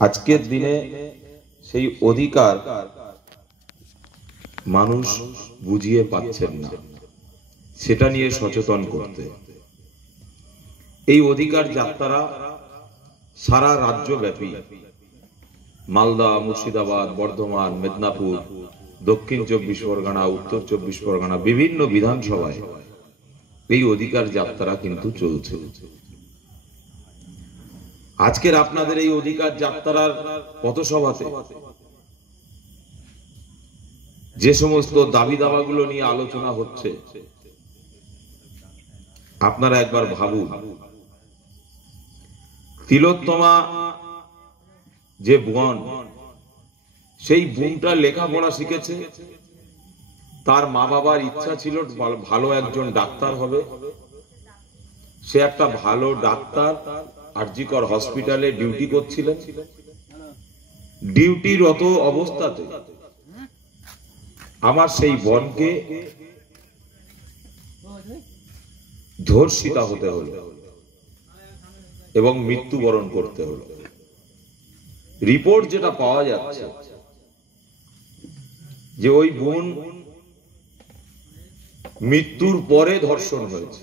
আজকের দিনে সেই অধিকার মানুষ বুঝিয়ে পাচ্ছেন না, সেটা নিয়ে সচেতন করতে এই অধিকার যাত্রা সারা রাজ্যব্যাপী মালদা, মুর্শিদাবাদ, বর্ধমান, মেদিনীপুর, দক্ষিণ 24 পরগনা, উত্তর 24 পরগনা, বিভিন্ন বিধানসভায় এই অধিকার যাত্রা কিন্তু চলছে। আজকের আপনাদের এই অধিকার যাত্রার পথসভাতে যে সমস্ত দাবি দাবাগুলো নিয়ে আলোচনা হচ্ছে, আপনারা একবার ভাবুন, তিলোত্তমা যে বোন, সেই বোনটা লেখাপড়া শিখেছে, তার মা বাবার ইচ্ছা ছিল ভালো একজন ডাক্তার হবে। সে একটা ভালো ডাক্তার আরজিকর হসপিটালে ডিউটি করছিলেন। ডিউটিরত অবস্থাতে আমার সেই বোনকে ধর্ষিতা হতে হলো এবং মৃত্যুবরণ করতে হলো। রিপোর্ট যেটা পাওয়া যাচ্ছে যে ওই বোন মৃত্যুর পরে ধর্ষণ হয়েছে।